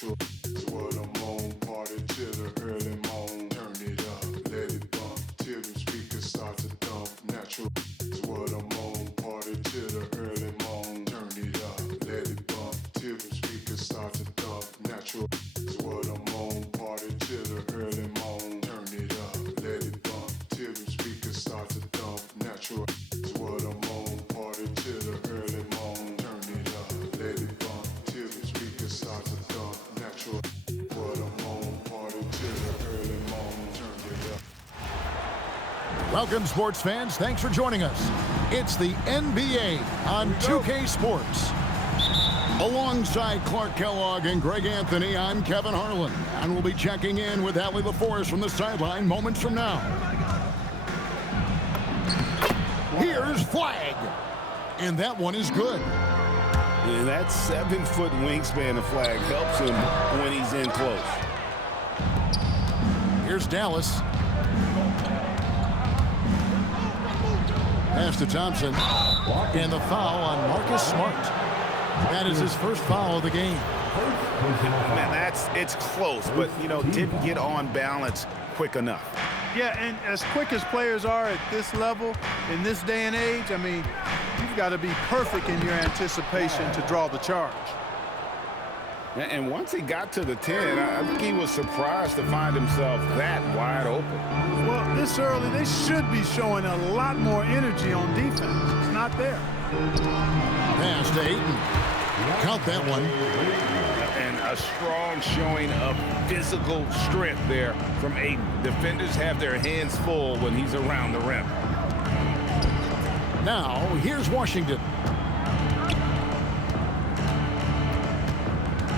natural is what I'm on. Party till the early morn. Turn it up, let it bump till the speakers start to dump. Natural is what I'm on. Party till the early morn. Turn it up, let it bump till the speakers start to dump. Natural is what I'm on. Party till the early morn. Turn it up, let it bump till the speakers start to dump. Natural is what I'm on. Party till the early morn. Turn it up, let it bump till the speakers start to dump. Natural what I'm on. Party till the early morn. Turn it up. Welcome, sports fans. Thanks for joining us. It's the NBA on 2K Sports. Alongside Clark Kellogg and Greg Anthony, I'm Kevin Harlan, and we'll be checking in with Allie LaForest from the sideline moments from now. Here's Flag, and that one is good. And that 7-foot wingspan of Flag helps him when he's in close. Here's Dallas. Pass to Thompson, and the foul on Marcus Smart. That is his first foul of the game. Man, it's close, but, didn't get on balance quick enough. Yeah, and as quick as players are at this level, in this day and age, I mean, you've got to be perfect in your anticipation to draw the charge. And once he got to the 10, I think he was surprised to find himself that wide open. Well, this early, they should be showing a lot more energy on defense. It's not there. Pass to Ayton. Count that one. And a strong showing of physical strength there from Ayton. Defenders have their hands full when he's around the rim. Now, here's Washington.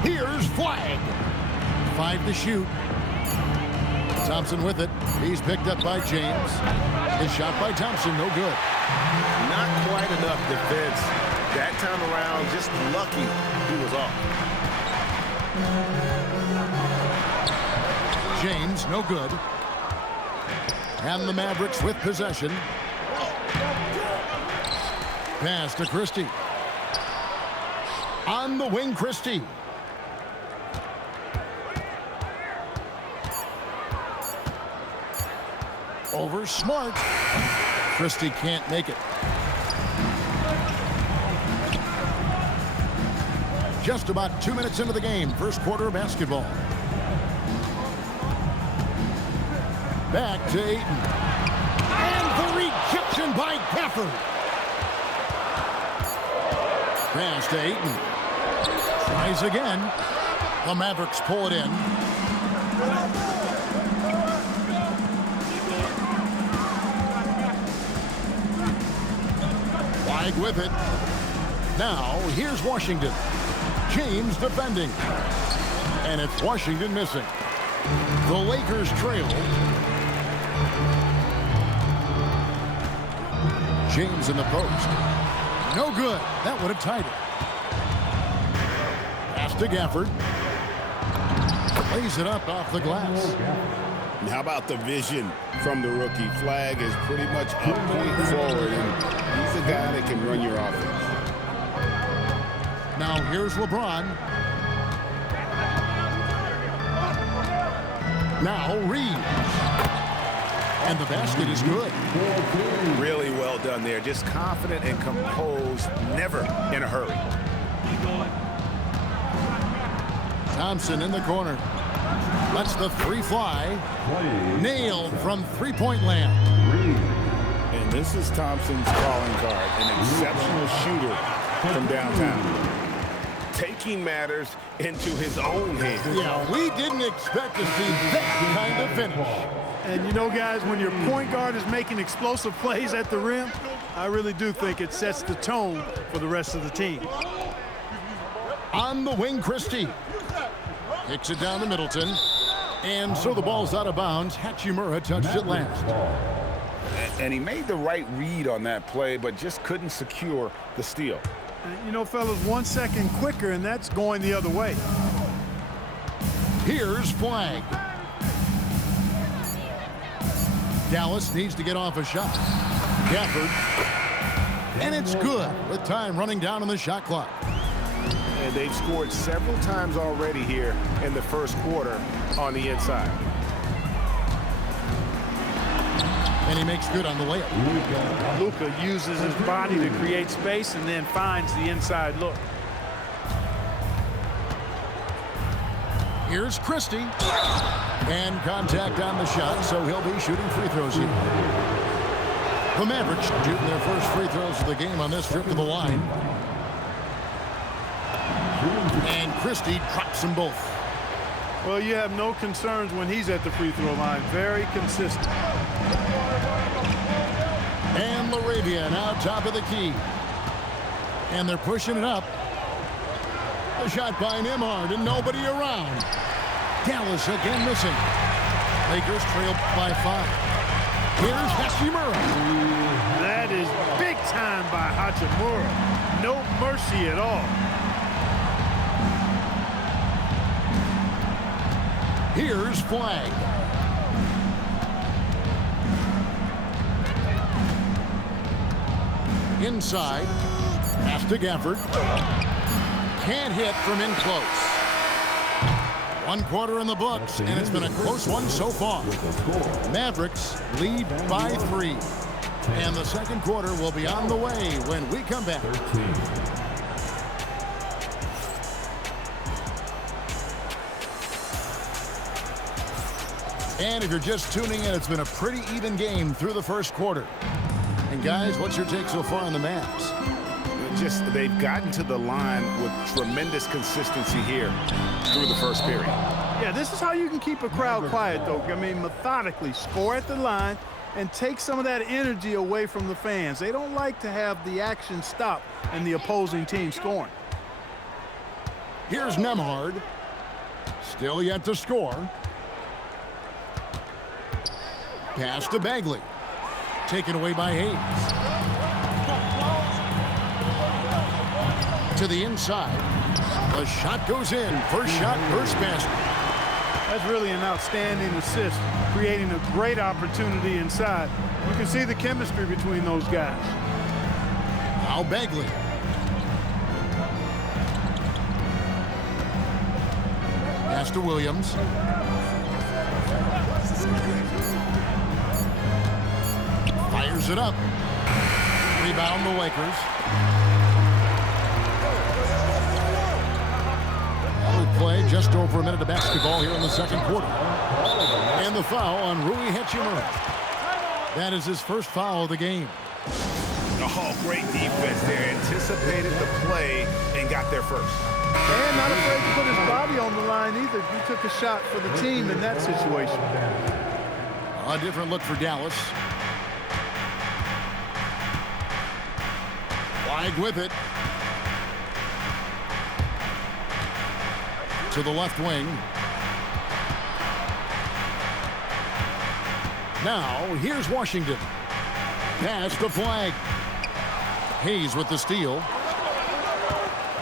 Here's Flag. 5 to shoot. Thompson with it. He's picked up by James. His shot by Thompson, no good. Not quite enough defense. That time around, just lucky he was off. James, no good. And the Mavericks with possession. Pass to Christie. On the wing, Christie. Over Smart. Christie can't make it. Just about 2 minutes into the game, first quarter of basketball. Back to Ayton. And the rejection by Gafford. Pass to Ayton. Tries again. The Mavericks pull it in. Flag with it. Now, here's Washington. James defending. And it's Washington missing. The Lakers trail. James in the post. No good. That would have tied it. Pass to Gafford. Lays it up off the glass. And how about the vision from the rookie? Flag is pretty much up point forward, and he's a guy that can run your offense. Now here's LeBron. Now Reeves. And the basket is good. Really well done there. Just confident and composed, never in a hurry. Thompson in the corner. Lets the three fly. Nailed from three-point land. And this is Thompson's calling card. An exceptional shooter from downtown. Taking matters into his own hands. Yeah, we didn't expect to see that kind of finish. And you know, guys, when your point guard is making explosive plays at the rim, I really do think it sets the tone for the rest of the team. On the wing, Christie. Kicks it down to Middleton. And so the ball's out of bounds. Hachimura touched it last. And he made the right read on that play, but just couldn't secure the steal. You know, fellas, 1 second quicker, and that's going the other way. Here's Flag. Dallas needs to get off a shot. Gafford. And it's good with time running down on the shot clock. and they've scored several times already here in the first quarter on the inside. And he makes good on the layup. Luka uses his body to create space and then finds the inside look. Here's Christie. And contact on the shot, so he'll be shooting free throws here. The Mavericks shooting their first free throws of the game on this trip to the line. And Christie drops them both. Well, you have no concerns when he's at the free throw line. Very consistent. And Laravia now top of the key. And they're pushing it up. A shot by Nembhard and nobody around. Dallas again missing. Lakers trail by 5. Here's Hachimura. That is big time by Hachimura. No mercy at all. Here's Flag. Inside. Pass to Gafford. Can't hit from in close. 1 quarter in the books, and it's been a close one so far. Mavericks lead by 3. And the second quarter will be on the way when we come back. And if you're just tuning in, it's been a pretty even game through the first quarter. And guys, what's your take so far on the Mavs? Just they've gotten to the line with tremendous consistency here through the first period. Yeah, this is how you can keep a crowd quiet, though. I mean, methodically score at the line and take some of that energy away from the fans. They don't like to have the action stop and the opposing team scoring. Here's Nembhard. Still yet to score. Pass to Bagley. Taken away by Hayes. To the inside. The shot goes in. First shot, first basket. That's really an outstanding assist, creating a great opportunity inside. You can see the chemistry between those guys. Now Bagley. Pass to Williams. Fires it up. Rebound the Lakers. Play just over a minute of basketball here in the second quarter. And the foul on Rui Hachimura. That is his first foul of the game. Oh, great defense there. Anticipated the play and got there first. And not afraid to put his body on the line either. He took a shot for the team in that situation. A different look for Dallas. Flag with it. To the left wing. Now, here's Washington. Pass to Flag. Hayes with the steal.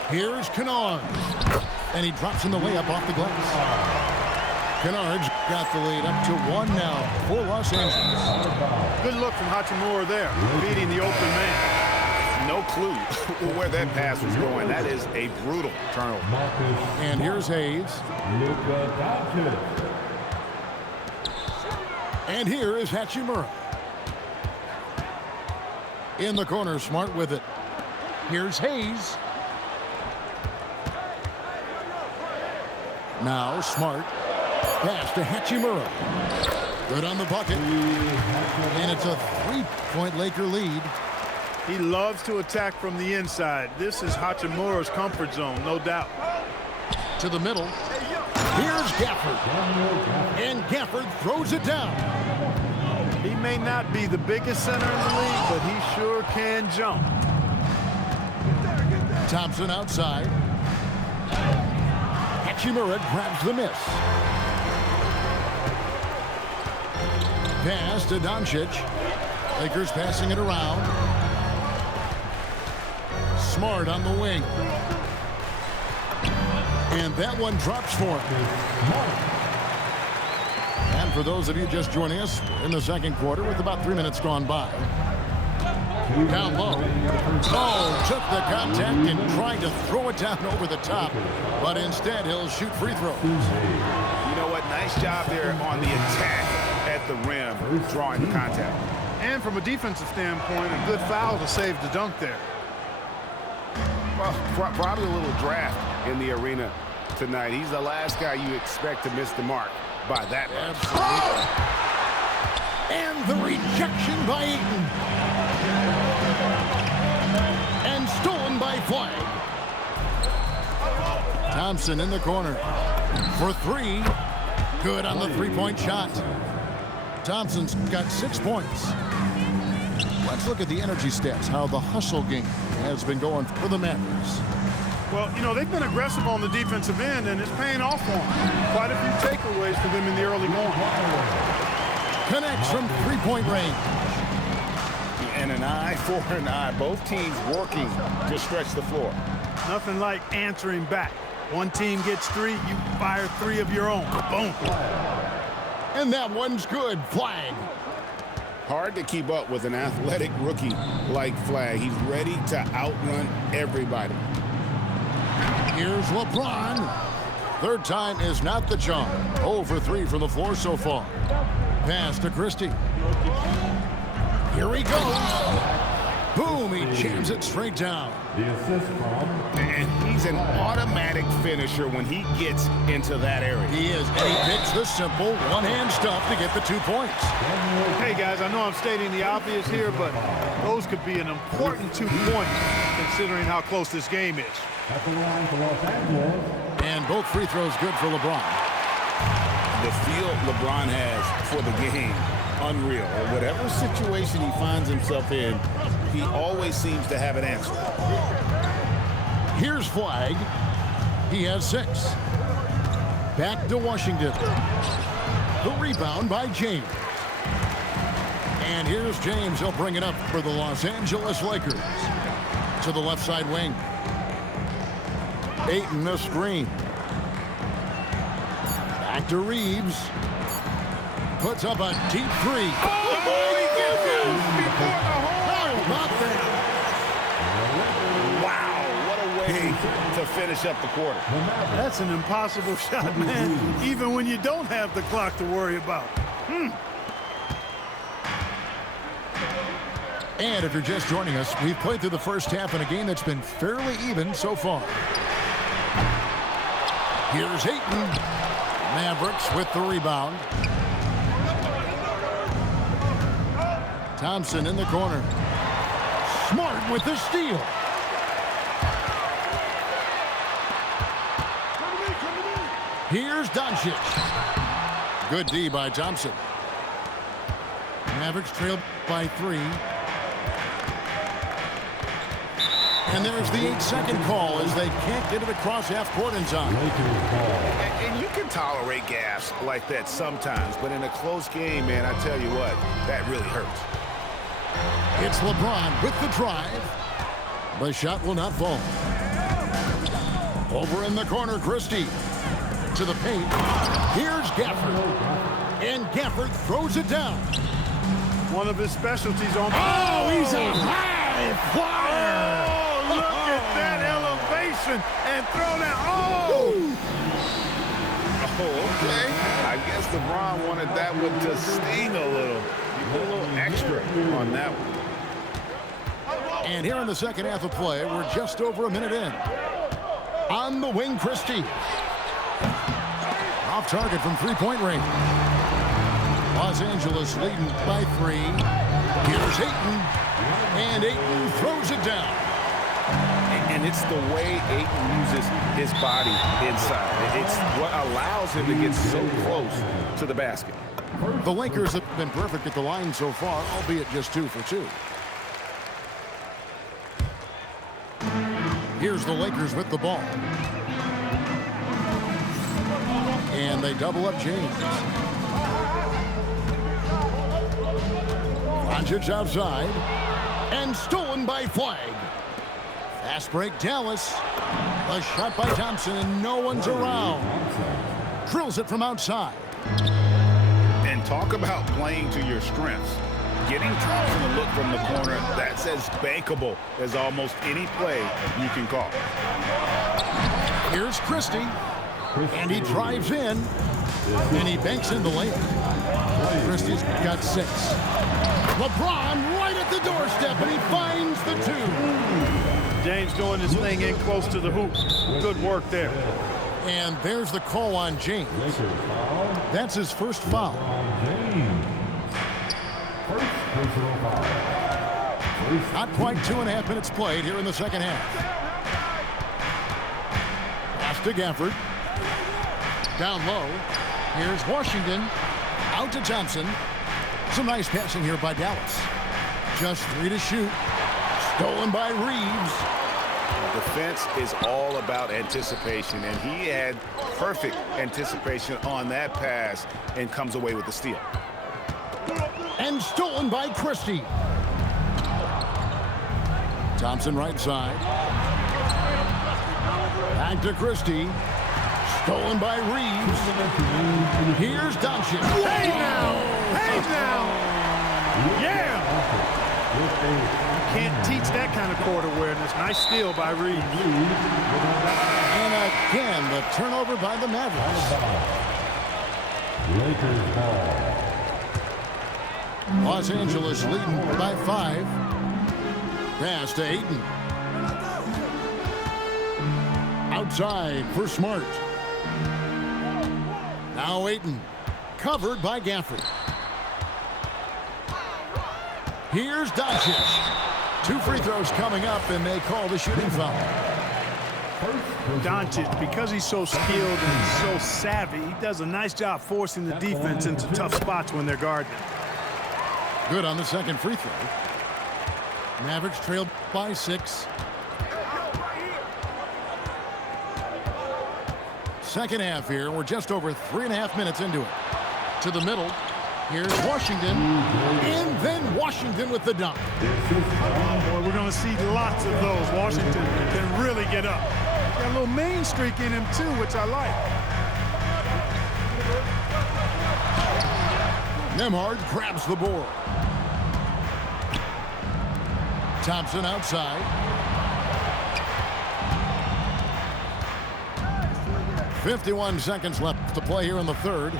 Here's Kennard. And he drops in the layup off the glass. Kennard's got the lead up to 1 now for Los Angeles. Good look from Hachimura there, beating the open man. No clue where that pass was going. That is a brutal turnover. And here's Hayes. And here is Hachimura. In the corner, Smart with it. Here's Hayes. Now Smart. Pass to Hachimura. Good on the bucket. And it's a 3-point Laker lead. He loves to attack from the inside. This is Hachimura's comfort zone, no doubt. To the middle. Here's Gafford. And Gafford throws it down. He may not be the biggest center in the league, but he sure can jump. Thompson outside. Hachimura grabs the miss. Pass to Doncic. Lakers passing it around. Smart on the wing. And that one drops for him. And for those of you just joining us in the second quarter with about 3 minutes gone by. Down low. Oh, took the contact and tried to throw it down over the top. But instead, he'll shoot free throws. You know what? Nice job there on the attack at the rim, drawing the contact. And from a defensive standpoint, a good foul to save the dunk there. Well, probably a little draft in the arena tonight. He's the last guy you expect to miss the mark by that much. Absolutely. And the rejection by Ayton. And stolen by Flagg. Thompson in the corner for three. Good on the three-point shot. Thompson's got 6 points. Let's look at the energy stats, how the hustle game has been going for the Mavericks. Well, you know, they've been aggressive on the defensive end, and it's paying off for them. Quite a few takeaways for them in the early going. Connects from three-point range. And an eye for an eye. Both teams working to stretch the floor. Nothing like answering back. One team gets 3, you fire 3 of your own. Boom. And that one's good. Flagg. Hard to keep up with an athletic rookie like Flagg. He's ready to outrun everybody. Here's LeBron. Third time is not the charm. 0 for 3 from the floor so far. Pass to Christie. Here he goes. Boom, he jams it straight down. And he's an automatic finisher when he gets into that area. He is, and he picks the simple one-hand stuff to get the 2 points. Hey, guys, I know I'm stating the obvious here, but those could be an important 2 points considering how close this game is. And both free throws good for LeBron. The feel LeBron has for the game, unreal. Whatever situation he finds himself in, he always seems to have an answer. Here's Flagg. He has 6. Back to Washington. The rebound by James. And here's James. He'll bring it up for the Los Angeles Lakers. To the left side wing. Ayton the screen. Back to Reeves. Puts up a deep 3. Oh, he gets it before the hole. How about that? Wow, what a way to finish up the quarter. That's an impossible shot, man, even when you don't have the clock to worry about. And if you're just joining us, we've played through the first half in a game that's been fairly even so far. Here's Ayton. Mavericks with the rebound. Thompson in the corner. Smart with the steal. Here's Doncic. Good D by Thompson. Mavericks trailed by 3. And there's the 8-second call as they can't get it across half court in time. And you can tolerate gaffes like that sometimes, but in a close game, man, I tell you what, that really hurts. It's LeBron with the drive. The shot will not fall. Over in the corner, Christie. To the paint. Here's Gafford. And Gafford throws it down. One of his specialties on... Oh, he's a high flyer! Oh, look at that elevation and throw that... Oh! Oh, okay. I guess LeBron wanted that one to sting a little. He put a little extra on that one. And here in the second half of play, we're just over a minute in. On the wing, Christie. Off target from three-point range. Los Angeles leading by 3. Here's Ayton. And Ayton throws it down. And it's the way Ayton uses his body inside. It's what allows him to get so close to the basket. The Lakers have been perfect at the line so far, albeit just 2 for 2. Here's the Lakers with the ball. And they double up James. Doncic outside. And stolen by Flagg. Fast break, Dallas. A shot by Thompson, and no one's around. Drills it from outside. And talk about playing to your strengths. Getting Thompson a look from the corner, that's as bankable as almost any play you can call. Here's Christie, and he drives in, and he banks in the lane. Christie's got 6. LeBron right at the doorstep, and he finds the 2. James doing his thing in close to the hoop. Good work there. And there's the call on James. That's his first foul. Not quite 2.5 minutes played here in the second half. Pass to Gafford. Down low. Here's Washington. Out to Thompson. Some nice passing here by Dallas. Just 3 to shoot. Stolen by Reeves. Defense is all about anticipation, and he had perfect anticipation on that pass and comes away with the steal. And stolen by Christie. Thompson right side. Back to Christie. Stolen by Reeves. Here's Doncic. Hey now! Hey now! Yeah! Can't teach that kind of court awareness. Nice steal by Reeves. And again, the turnover by the Mavericks. Los Angeles leading by 5. Pass to Ayton. Outside for Smart. Now Ayton. Covered by Gafford. Here's Doncic. 2 free throws coming up, and they call the shooting foul. Doncic, because he's so skilled and so savvy, he does a nice job forcing the defense into tough spots when they're guarding. Good on the second free throw. Mavericks trailed by 6. Second half here. We're just over 3.5 minutes into it. To the middle. Here's Washington. And then Washington with the dunk. Boy, we're going to see lots of those. Washington can really get up. Got a little main streak in him, too, which I like. Nembhard grabs the board. Thompson outside. 51 seconds left to play here in the third.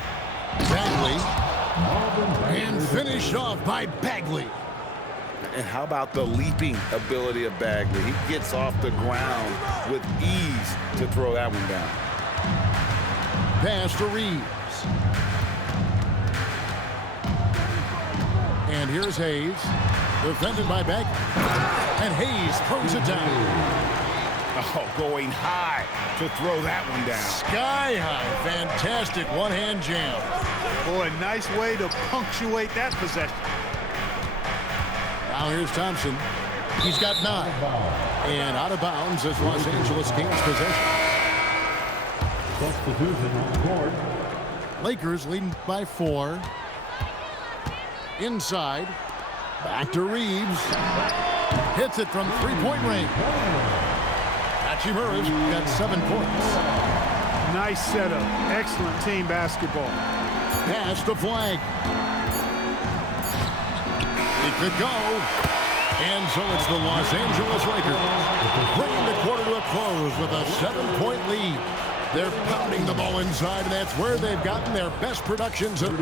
Bagley. And finished off by Bagley. And how about the leaping ability of Bagley? He gets off the ground with ease to throw that one down. Pass to Reeves. And here's Hayes. Defended by Bagley. And Hayes throws it down. Oh, going high to throw that one down. Sky high. Fantastic one-hand jam. Boy, nice way to punctuate that possession. Now here's Thompson. He's got 9. And out of bounds as Los Angeles gains possession. Substitution on the court. Lakers leading by 4. Inside. Back to Reeves. Hits it from 3-point range. Hachimura's got 7 points. Nice setup. Excellent team basketball. Pass to Flag. It could go. And so it's the Los Angeles Lakers bringing the quarter to a close with a 7-point lead. They're pounding the ball inside, and that's where they've gotten their best productions. Okay,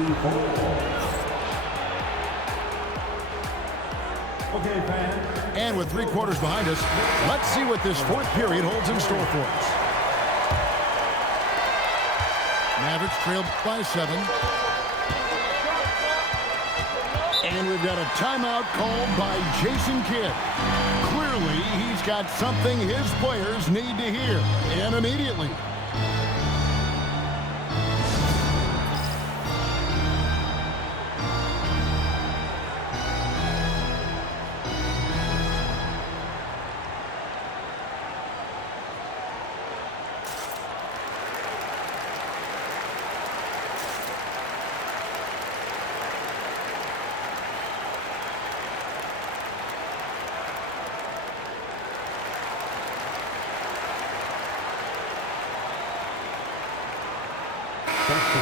fans. And with 3 quarters behind us, let's see what this fourth period holds in store for us. Mavericks trailed by 7. And we've got a timeout called by Jason Kidd. Clearly, he's got something his players need to hear, and immediately.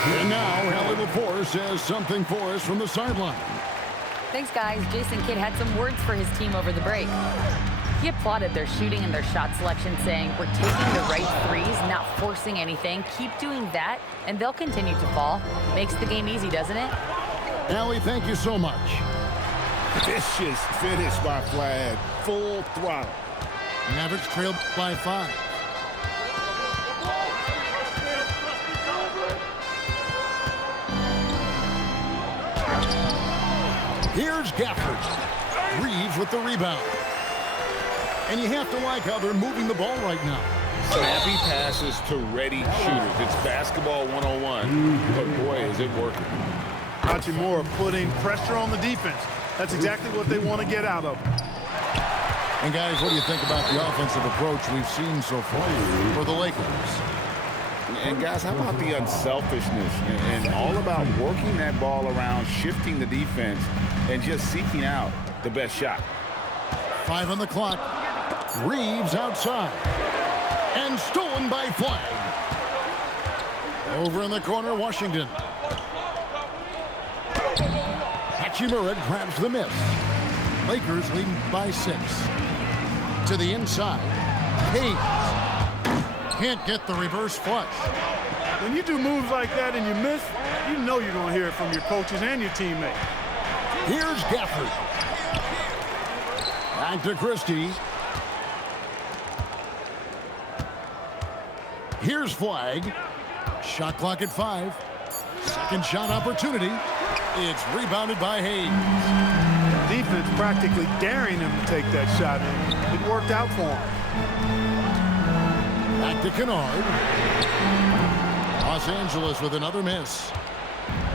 And now, Hallie LaForce has something for us from the sideline. Thanks, guys. Jason Kidd had some words for his team over the break. He applauded their shooting and their shot selection, saying, "We're taking the right threes, not forcing anything. Keep doing that, and they'll continue to fall." Makes the game easy, doesn't it? Allie, thank you so much. Vicious finish by Flagg. Full throttle. Mavericks trailed by 5. Here's Gafford. Reeves with the rebound. And you have to like how they're moving the ball right now. Snappy passes to ready shooters. It's basketball 101, but boy, is it working. Hachimura putting pressure on the defense. That's exactly what they want to get out of it. And guys, what do you think about the offensive approach we've seen so far for the Lakers? And guys, how about the unselfishness and all about working that ball around, shifting the defense, and just seeking out the best shot. 5 on the clock. Reeves outside. And stolen by Flagg. Over in the corner, Washington. Hachimura grabs the miss. Lakers leading by 6. To the inside. Hayes. Can't get the reverse flush. When you do moves like that and you miss, you know you're going to hear it from your coaches and your teammates. Here's Gafford. Back to Christie. Here's Flagg. Shot clock at 5. Second shot opportunity. It's rebounded by Hayes. Defense practically daring him to take that shot, and it worked out for him. Back to Kennard. Los Angeles with another miss.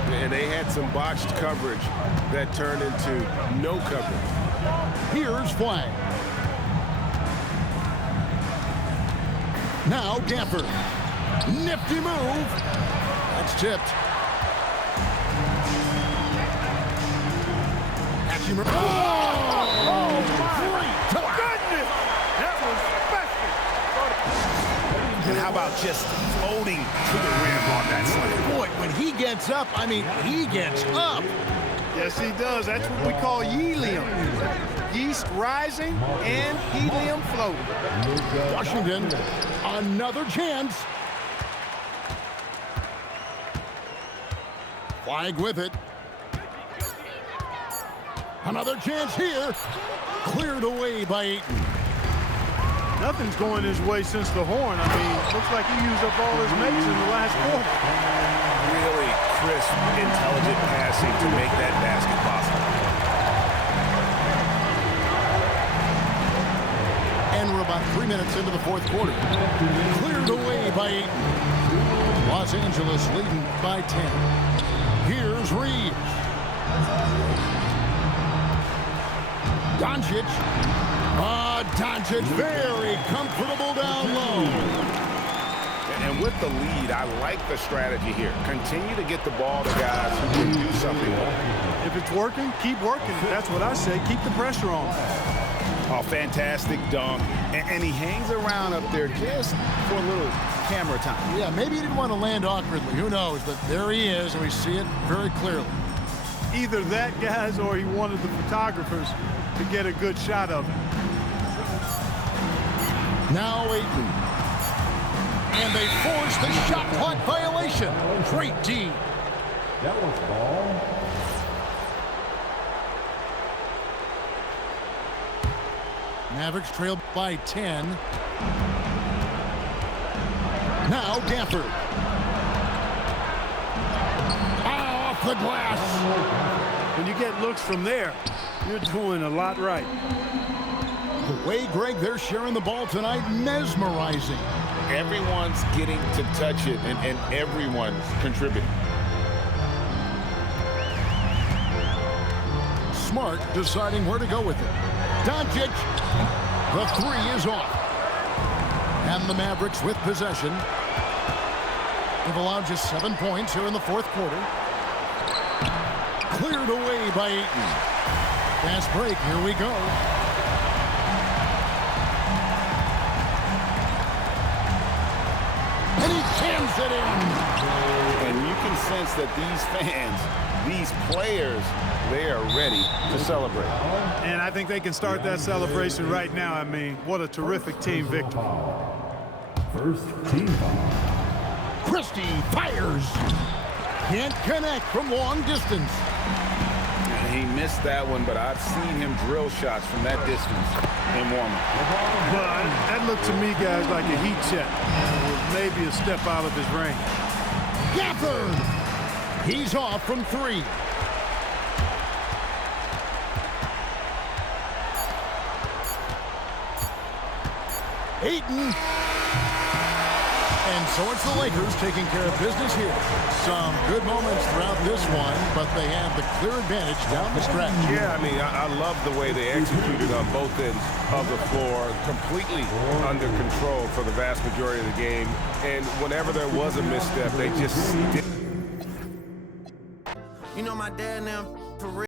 And they had some botched coverage that turned into no coverage. Here's Flagg. Now Gafford. Nifty move. That's tipped. Hachimura. Oh, great touch. Goodness! That was special. And how about just floating to the rim on that slam? Boy, when he gets up, I mean, he gets up. Yes, he does. That's what we call helium. Yeast rising and helium floating. Washington, another chance. Flagg with it. Another chance here. Cleared away by Ayton. Nothing's going his way since the horn. I mean, looks like he used up all his mates in the last quarter. Really crisp, intelligent passing to make that basket possible. And we're about 3 minutes into the fourth quarter. Cleared away by Ayton. Los Angeles leading by 10. Here's Reeves. Doncic. Doncic very comfortable down low. And with the lead, I like the strategy here. Continue to get the ball to guys who can do something with it. If it's working, keep working. That's what I say. Keep the pressure on. Oh, fantastic dunk. And he hangs around up there just for a little camera time. Yeah, maybe he didn't want to land awkwardly. Who knows? But there he is, and we see it very clearly. Either that, guys, or he wanted the photographers to get a good shot of it. Now Ayton. And they force the shot clock violation. Great D. That was ball. Mavericks trailed by 10. Now Gafford. Off the glass. When you get looks from there, you're doing a lot right. The way, Greg, they're sharing the ball tonight, mesmerizing. Everyone's getting to touch it, and everyone's contributing. Smart deciding where to go with it. Doncic. The 3 is off. And the Mavericks with possession. They've allowed just 7 points here in the fourth quarter. Cleared away by Ayton. Fast break. Here we go. And he jams it in. And you can sense that these fans these players, they are ready to celebrate. And I think they can start that celebration right now. I mean, what a terrific team victory. First team foul. Christie fires. Can't connect from long distance. And he missed that one, but I've seen him drill shots from that distance in warm-up. But that looked to me, guys, like a heat check. Maybe a step out of his range. Gafford. He's off from 3. Ayton. And so it's the Lakers taking care of business here. Some good moments throughout this one, but they have the clear advantage down the stretch. Yeah, I mean, I love the way they executed on both ends of the floor, completely under control for the vast majority of the game. And whenever there was a misstep, they just did. You know my dad now, for real.